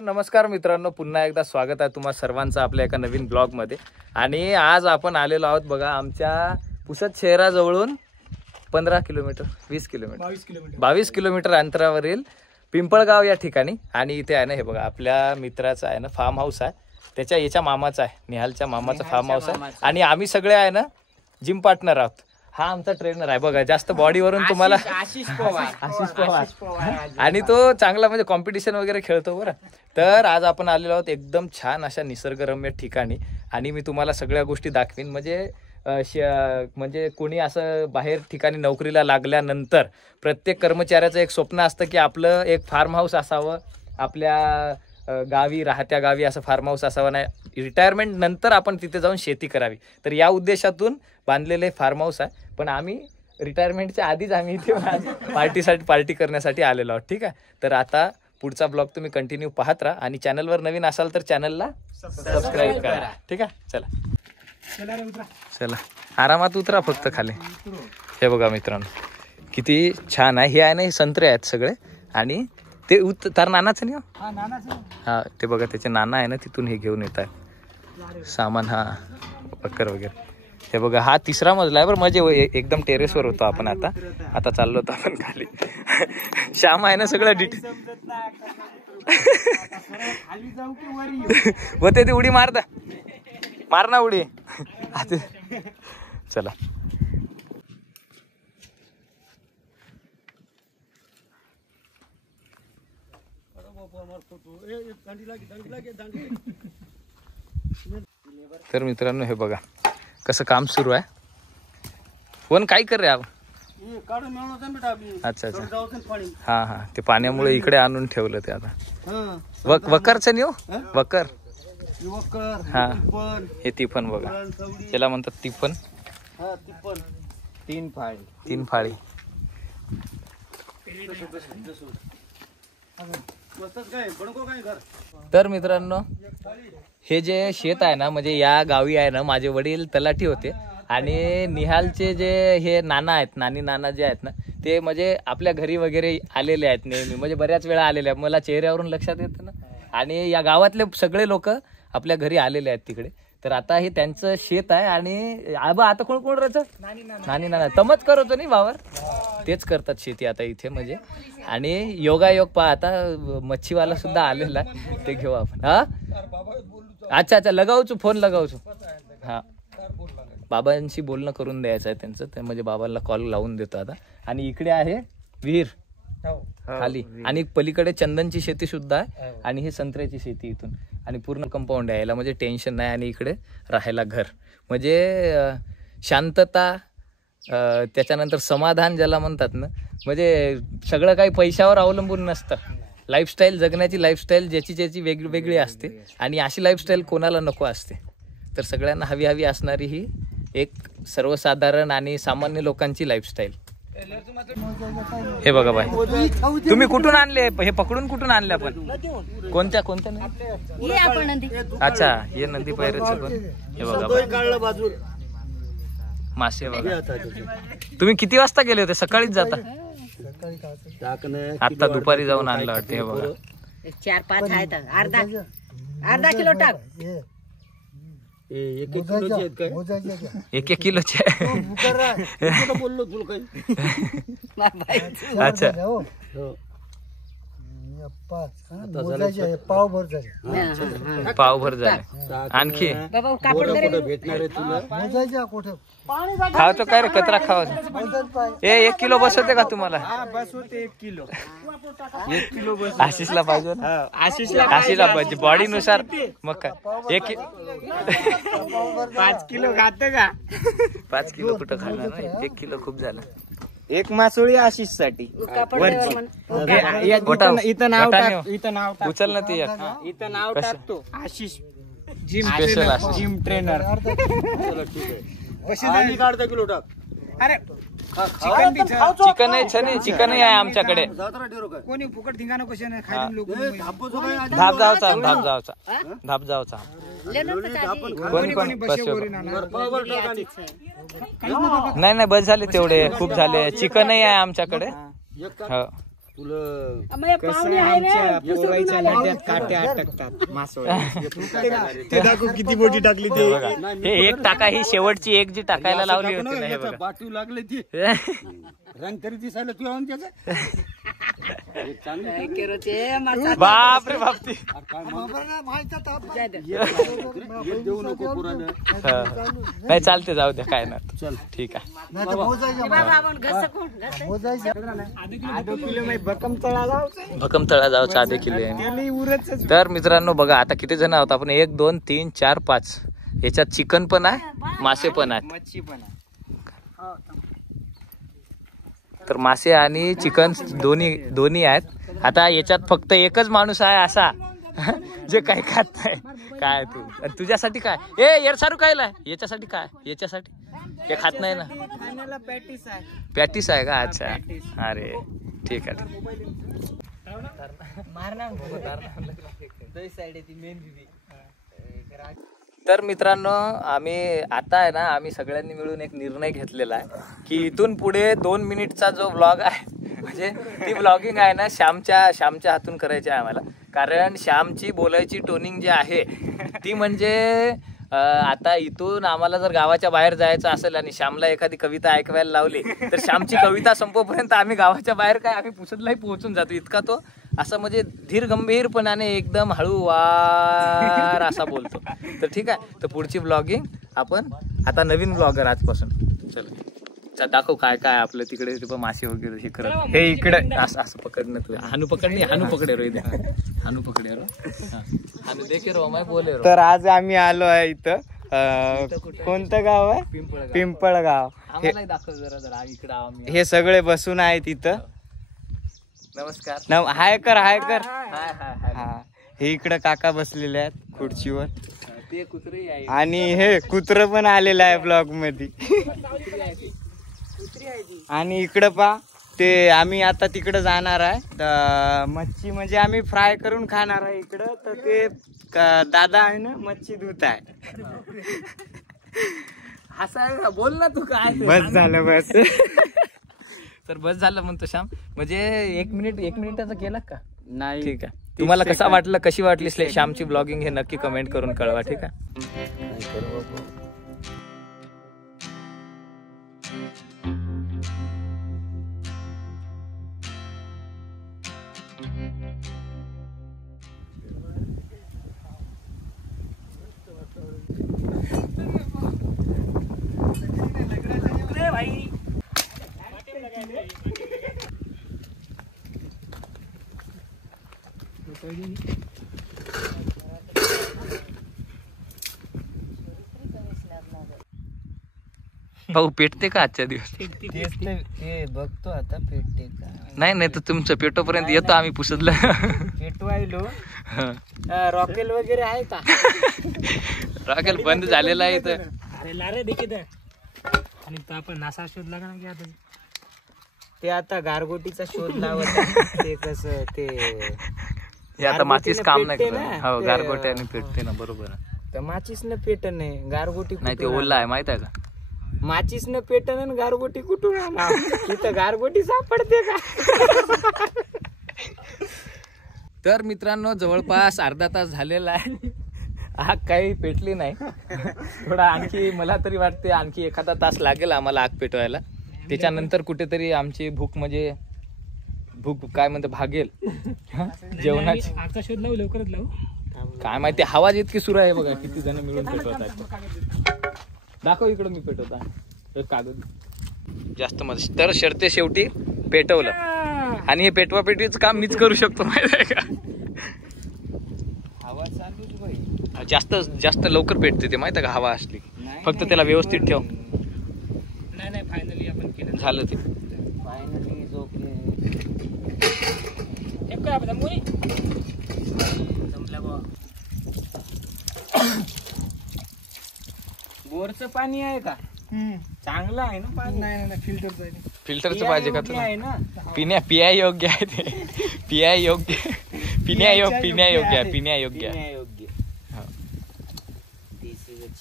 तर नमस्कार मित्रांनो, पुन्हा एकदा स्वागत आहे तुम्हा सर्वांचं आपल्या एका नवीन ब्लॉग मध्ये। आणि आज आपण आलेलो आहोत बघा आमच्या पुसद शहराजवळून 15 किलोमीटर 22 किलोमीटर अंतरावरील पिंपळगाव या ठिकाणी। आणि इथे आहे ना, हे बघा आपल्या मित्राचा आहे ना फार्म हाऊस आहे, त्याच्या याच्या मामाचा आहे, निहालच्या मामाचा फार्म हाऊस आहे। आणि आम्ही सगळे आहे ना जिम पार्टनर आहोत। हा आमचा ट्रेनर आहे बघा, जास्त बॉडीवरून तुम्हाला आशिष पवार आणि तो चांगला म्हणजे कॉम्पिटिशन वगैरे खेळतो बरं। तर आज आपण आलेलो आहोत एकदम छान अशा निसर्गरम्य ठिकाणी आणि मी तुम्हाला सगळ्या गोष्टी दाखवीन। म्हणजे कोणी असं बाहेर ठिकाणी नोकरीला लागल्यानंतर प्रत्येक कर्मचाऱ्याचं एक स्वप्न असतं की आपलं एक फार्म हाऊस असावं, आपल्या गावी राहत्या गावी असं फार्म हाऊस असावं, नाही रिटायरमेंट नंतर आपण तिथे जाऊन शेती करावी। तर या उद्देशातून बांधलेले फार्म हाऊस आहे। पण आम्ही रिटायरमेंटच्या आधीच आम्ही इथे पार्टी करण्यासाठी आलेलो आहोत। ठीक आहे, तर आता पुढचा ब्लॉग तुम्ही कंटिन्यू पाहत राहा आणि चॅनलवर नवीन असाल तर चॅनलला सबस्क्राईब करा। ठीक आहे, चला आरामात उतरा फक्त खाली। हे बघा मित्रांनो किती छान आहे, हे आहे ना, हे संत्रे आहेत सगळे। आणि ते तार नानाचं नाही, हा ते बघा त्याचे नाना आहे ना, तिथून हे घेऊन येत आहे सामान, हा बकर वगैरे। हे बघा हा तिसरा मजला आहे बरं, म्हणजे एकदम टेरेसवर होतो आपण आता चाललो होतो आपण खाली। श्याम आहे ना सगळं व ते उडी मार ना उडी। चला तर मित्रांनो हे बघा कसं काम सुरू आहे। कोण काय कर रे आप? अच्छा हा हा, ते पाण्यामुळे इकडे आणून ठेवलं ते आता। वकरचं नाही हो, वकर हा, हे तिफन बघा, त्याला म्हणतात तिफन। तीन फाळी तर मित्रांनो हे जे शेत आहे ना, म्हणजे या गावी आहे ना माझे वडील तलाठी होते आणि निहालचे जे हे नाना आहेत, नाना जे आहेत ना, ते म्हणजे आपल्या घरी वगैरे आलेले आहेत नेहमी, म्हणजे बऱ्याच वेळा आलेले आहेत, मला चेहऱ्यावरून लक्षात येतं ना। आणि या गावातले सगळे लोक आपल्या घरी आलेले आहेत तिकडे। तर आता हे त्यांचं शेत आहे आणि आबा आता कोण राहतं, नाना तमच करतो नाही वावर, तेच करतात शेती आता इथे म्हणजे। आणि योगायोग पहा, आता मच्छीवाला सुद्धा आलेला, ते घेऊ आपण। हा अच्छा लगावचो फोन लगावचो, हा बाबांशी बोलणं करून द्यायचं आहे त्यांचं, ते म्हणजे बाबांना कॉल लावून देतो आता। आणि इकडे आहे विहीर खाली, आणि पलीकडे चंदनची शेती सुद्धा आहे आणि हे संत्र्याची शेती इथून, आणि पूर्ण कंपाऊंड आहे याला, म्हणजे टेन्शन नाही। आणि इकडे राहायला घर, म्हणजे शांतता, त्याच्यानंतर समाधान ज्याला म्हणतात ना, म्हणजे सगळं काही पैशावर अवलंबून नसतं। लाईफस्टाईल जगण्याची लाईफस्टाईल ज्याची वेगळी असते, आणि अशी लाईफस्टाईल कोणाला नको असते। तर सगळ्यांना हवी असणारी ही एक सर्वसाधारण आणि सामान्य लोकांची लाईफस्टाईल। हे बघा बाई, तुम्ही कुठून आणले हे? पकडून कुठून आणले आपण? कोणत्या नदी? अच्छा, हे नदी पैरेचं पण। हे बघा मासे बघा। तुम्ही किती वाजता गेले होते? सकाळीच जाता? आता दुपारी जाऊन आणलं वाटतं। हे बघा 4-5 आहेत, अर्धा किलो टाक। एक किलोचे अच्छा, पावभर झाले आणखी खावतो काय रे? कचरा खावा। 1 किलो बसवते का तुम्हाला? बसवते 1 किलो आशिषला पाहिजे, आशिषला पाहिजे बॉडी नुसार। मग काय 5 किलो खाते का? 5 किलो कुठं खाणार ना, 1 किलो खूप झालं। एक मासोळी आशिष साठी इथं नाव उचल ना, ते इथं नाव टाकतो आशिष जिम ट्रेनर। अर्धा किलो टाक। अरे चिकन आहे आमच्याकडे। कोणी फुकट धिंगाणं कशाने खायला लोक? धाप जावचा नाही बस झाले तेवढे, खूप झाले। चिकनही आहे आमच्याकडे, आम्ही पाहुणे आहे रे पुसरून आले. काटे अटकतात मासोळी ते दाखव किती मोठी टाकली हे बघा, हे एक टाका, ही शेवटची एक जी टाकायला लावली होती ना, हे बघा. पाठवू लागले ती रंग तरी दिसायला तू आणून त्याचा केरोचे मासा बाप रे बाप ती. देऊ नको पुराण. नाही चालते, जाऊ द्या, काय नाही. चल ठीक आहे. बाबा आपण घसकून भक्कम तळा जाऊ, 4 किलो. तर मित्रांनो बघा, आता किती जण आहोत आपण? 1 2 3 4 5. याच्यात चिकन पण आहे, मासे पण आहेत. मच्छी पण आहे. तर मासे आणि चिकन दोन्ही आहेत. आता याच्यात फक्त एकच माणूस आहे असा जे काही खात नाही. काय तू, तुझ्यासाठी काय? येरसारू खायला, याच्यासाठी काय? याच्यासाठी हे खात नाही ना. खाण्याला पॅटीस आहे. पॅटीस आहे का? अच्छा, अरे ठीक आहे. तर मित्रांनो, आम्ही सगळ्यांनी मिळून एक निर्णय घेतलेला आहे की इथून पुढे 2 मिनिटचा जो व्लॉग आहे, म्हणजे ती व्लॉगिंग आहे ना, श्यामच्या हातून करायची आहे आम्हाला. कारण श्यामची बोलायची टोनिंग जी आहे ती म्हणजे आता इथून आम्हाला जर गावाच्या बाहेर जायचं असेल आणि श्यामला एखादी कविता ऐकवायला लावली तर श्यामची कविता संपोपर्यंत आम्ही गावाच्या बाहेर आम्ही पुसदलाही पोहोचून जातो. इतका तो असं म्हणजे धीर गंभीरपणाने एकदम हळूवार असा बोलतो. तर ठीक आहे, तर पुढची ब्लॉगिंग आपण आता नवीन ब्लॉगर आजपासून. चल दाखव काय काय आपलं तिकडे. ते मासे वगैरे हे करत, हे इकडे असं पकडणं. तू हानू पकडणे, हानू पकडे रो, इथे हानू पकडे रो, हानू देखे रो, माय बोले रो. तर आज आम्ही आलो आहे इथं. कोणतं गाव आहे? पिंपळगाव. आम्हाला दाखव जरा इकडे आम्ही. हे सगळे बसून आहेत इथं. नमस्कार. हाय कर. हाय हाय हाय. हा, हे इकडं काका बसलेले आहेत खुर्चीवर. ते कुत्री आहे आणि हे कुत्र पण आलेलं आहे ब्लॉग मध्ये. आणि इकडं पा, ते आम्ही आता तिकडं जाणार आहे. तर मच्छी म्हणजे आम्ही फ्राय करून खाणार आहे इकडं. तर ते दादा आहे ना, मच्छी धुत आहे. असं आहे का? बोल ना तू काय. बस झालं बस. तर बस झालं म्हणतो श्याम. म्हणजे 1 मिनिटाचा केला का? नाही, ठीक आहे. तुम्हाला कशी वाटली श्यामची ब्लॉगिंग हे नक्की कमेंट करून कळवा. ठीक आहे. भाऊ पेटते का आजच्या दिवस? बघतो आता पेटते का नाही तर तुमचं पेटोपर्यंत येतो आम्ही पुसदला. पेटवायलो. रॉकेल वगैरे आहे का? रॉकेल बंद झालेला आहे इथं. अरे लारे देखील. आणि तो आपण नासा शोध लागला की आता ते आता गारगोटीचा शोध लावत आहे. ते कसं ते आता माचीस काम नाही करत. हो, गारगोट्याने पेटते ना. बरोबर. तर माचीस न पेटन नाही, गारगोटी नाही ते ओला आहे माहित आहे का? माचीस न पेटन आणि गारगोटी कुठून आणा? तिथं गारगोटी सापडते का? तर मित्रांनो, जवळपास अर्धा तास झालेला आहे. आग काही पेटली नाही. थोडा आणखी, मला तरी वाटते आणखी एखादा तास लागेल आम्हाला आग पेटवायला. त्याच्यानंतर कुठेतरी आमची भूक काय म्हणते भागेल. जेवणाची आजचा शोध लावू, लवकरच लावू. काय माहिती, हवा जितकी सुरू आहे बघा, किती जण मिळून पेटवत आहेत. दाखव इकडं मी पेटवत आहे. कागद जास्त मस्त. तर शर्ते शेवटी पेटवलं. आणि हे पेटवा पेटवीचं काम मीच करू शकतो माहिती आहे का? हवा चालूच बाई. जास्त लवकर पेटते ते माहिती आहे का हवा असली. फक्त त्याला व्यवस्थित ठेव. नाही फायनली आपण केलं. झालं ते फायनली झोपले. बोरचं पाणी आहे का? चांगलं आहे ना पाणी? नाही फिल्टरचं पाहिजे का तुला? आहे ना, पिण्या योग्य आहे ते. पिण्यायोग्य आहे.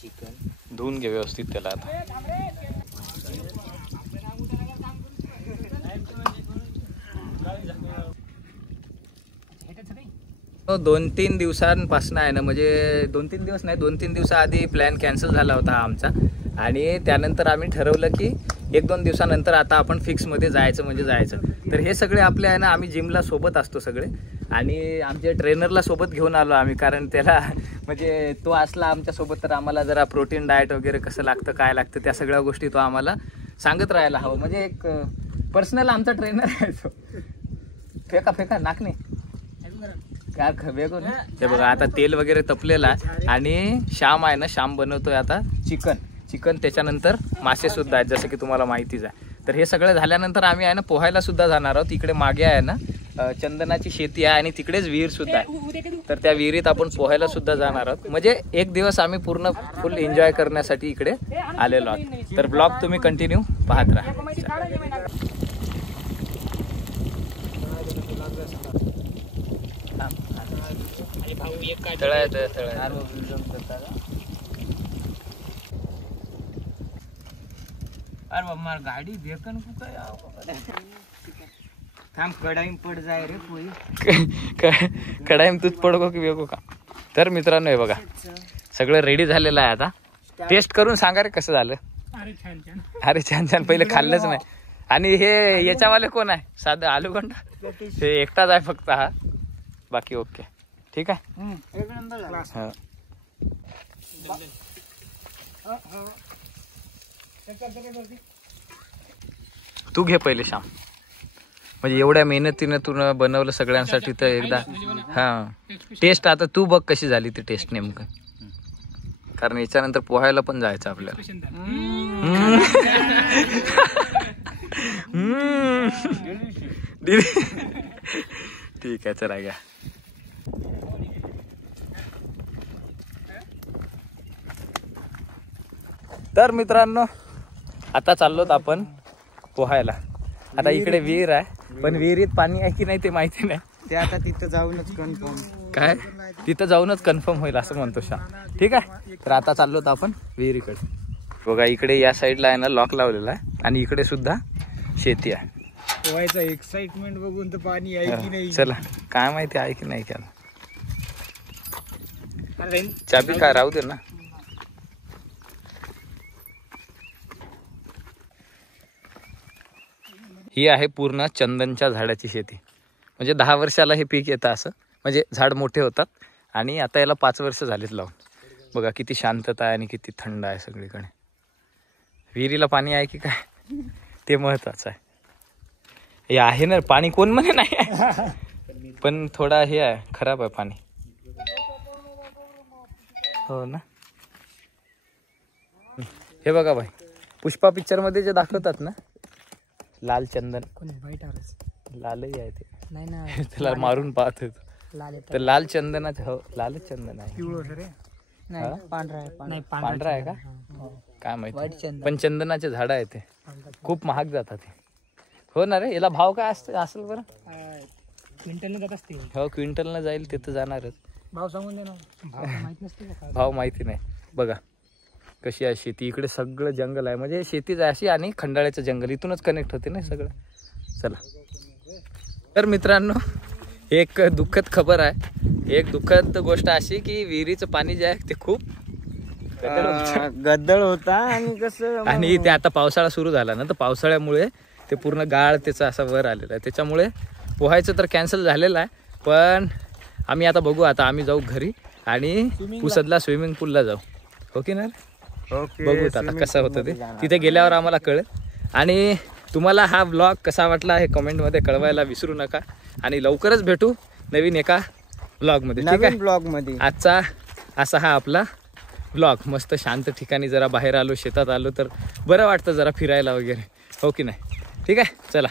चिकन धुवून घे व्यवस्थित त्याला. आता 2-3 दिवसांपासून आहे ना, म्हणजे 2-3 दिवस नाही, 2-3 दिवसाआधी प्लॅन कॅन्सल झाला होता हा आमचा. आणि त्यानंतर आम्ही ठरवलं की 1-2 दिवसानंतर आता आपण फिक्समध्ये जायचं म्हणजे जायचं. तर हे सगळे आपले आहे ना, आम्ही जिमला सोबत असतो सगळे आणि आमच्या ट्रेनरला सोबत घेऊन आलो आम्ही, कारण त्याला म्हणजे तो असला आमच्यासोबत तर आम्हाला जरा प्रोटीन डाएट वगैरे कसं लागतं काय लागतं त्या सगळ्या गोष्टी तो आम्हाला सांगत राहायला हवं. म्हणजे एक पर्सनल आमचा ट्रेनर आहे तो. फेका नाकणे काय वेगळं ना. ते बघा आता तेल वगैरे तपलेलं आहे आणि श्याम आहे ना, श्याम बनवतोय आता चिकन त्याच्यानंतर मासे सुद्धा आहेत जसं की तुम्हाला माहितीच आहे. तर हे सगळं झाल्यानंतर आम्ही आहे ना पोहायला सुद्धा जाणार आहोत. इकडे मागे आहे ना चंदनाची शेती आहे आणि तिकडेच विहीर सुद्धा आहे. तर त्या विहिरीत आपण पोहायला सुद्धा जाणार आहोत. म्हणजे एक दिवस आम्ही पूर्ण फुल एन्जॉय करण्यासाठी इकडे आलेलो आहोत. तर ब्लॉग तुम्ही कंटिन्यू पाहत राहा. अरे बाबा गाडी बेकन थांब कडाई पड जाय रे पोई. कडाई तूच पडको की बेको का. तर मित्रांनो हे बघा सगळं रेडी झालेलं आहे. आता टेस्ट करून सांगा रे कसं झालं. अरे छान पहिले खाल्लंच नाही. आणि हे याच्यावाले कोण आहे साधं आलूगंडा हे एकटाच आहे फक्त हा, बाकी ओके ठीक आहे. तू घे पहिले श्याम, म्हणजे एवढ्या मेहनतीने तू बनवलं सगळ्यांसाठी तर एकदा हा टेस्ट आता तू बघ कशी झाली ती टेस्ट नेमकं, कारण याच्यानंतर पोहायला पण जायचं आपल्याला. ठीक आहे चला घ्या. तर मित्रांनो आता चाललोत आपण पोहायला. आता इकडे विहीर आहे पण विहिरीत पाणी आहे की नाही ते माहिती नाही. ते आता तिथं जाऊनच कन्फर्म काय तिथं जाऊनच कन्फर्म होईल असं म्हणतो शा. ठीक आहे तर आता चाललोत आपण विहिरीकडे. बघा इकडे या साईडला आहे ना लॉक लावलेला आहे आणि इकडे सुद्धा शेती आहे. पोहायचं एक्साइटमेंट बघून तर पाणी आहे की नाही. चला काय माहिती आहे की नाही क्या. चाबी काय राहू दे ना. ही आहे पूर्ण चंदनच्या झाडाची शेती. म्हणजे 10 वर्षाला हे पीक येतं असं, म्हणजे झाड मोठे होतात आणि आता याला 5 वर्ष झालीत लावून. बघा किती शांतता आहे आणि किती थंड आहे सगळीकडे. विहिरीला पाणी आहे की काय ते महत्वाचं आहे. हे आहे ना पाणी, कोण म्हणे नाही आहे पण थोडा हे आहे खराब आहे पाणी. हो ना. हे बघा भाई पुष्पा पिक्चर मध्ये जे दाखवतात ना लाल चंदन, लालही आहे ते नाही ना त्याला मारून पाहत होतो. तर लाल चंदनाच हो लालच चंदन आहे. पांढरा आहे का काय माहिती, पण चंदनाचे झाड आहे ते खूप महाग जातात ते. हो ना रे. याला भाव काय असेल बरं. क्विंटल जात असते. हो क्विंटलनं जाईल तिथं जाणारच. भाव सांगून दे ना. भाव माहित नसते का. भाव माहिती नाही. बघा कशी आहे शेती. इकडे सगळं जंगल आहे, म्हणजे शेतीच आहे अशी आणि खंडाळ्याचं जंगल इथूनच कनेक्ट होते ना सगळं. चला तर मित्रांनो एक दुःखद खबर आहे. एक दुःखद गोष्ट अशी की विहिरीचं पाणी जे आहे ते खूप गद्दळ होता आणि कसं आणि ते आता पावसाळा सुरू झाला ना तर पावसाळ्यामुळे ते पूर्ण गाळ त्याचा असा वर आलेला आहे. त्याच्यामुळे पोहायचं तर कॅन्सल झालेलं आहे. पण आम्ही आता बघू. आता आम्ही जाऊ घरी आणि पुसदला स्विमिंग पूलला जाऊ. ओके ना. बघू आता कसं होतं ते. तिथे गेल्यावर आम्हाला कळेल. आणि तुम्हाला हा व्लॉग कसा वाटला हे कमेंटमध्ये कळवायला विसरू नका. आणि लवकरच भेटू नवीन एका व्लॉगमध्ये. ठीक आहे ब्लॉगमध्ये. आजचा असा हा आपला व्लॉग. मस्त शांत ठिकाणी जरा बाहेर आलो, शेतात आलो तर बरं वाटतं जरा फिरायला वगैरे. हो की नाही. ठीक आहे चला.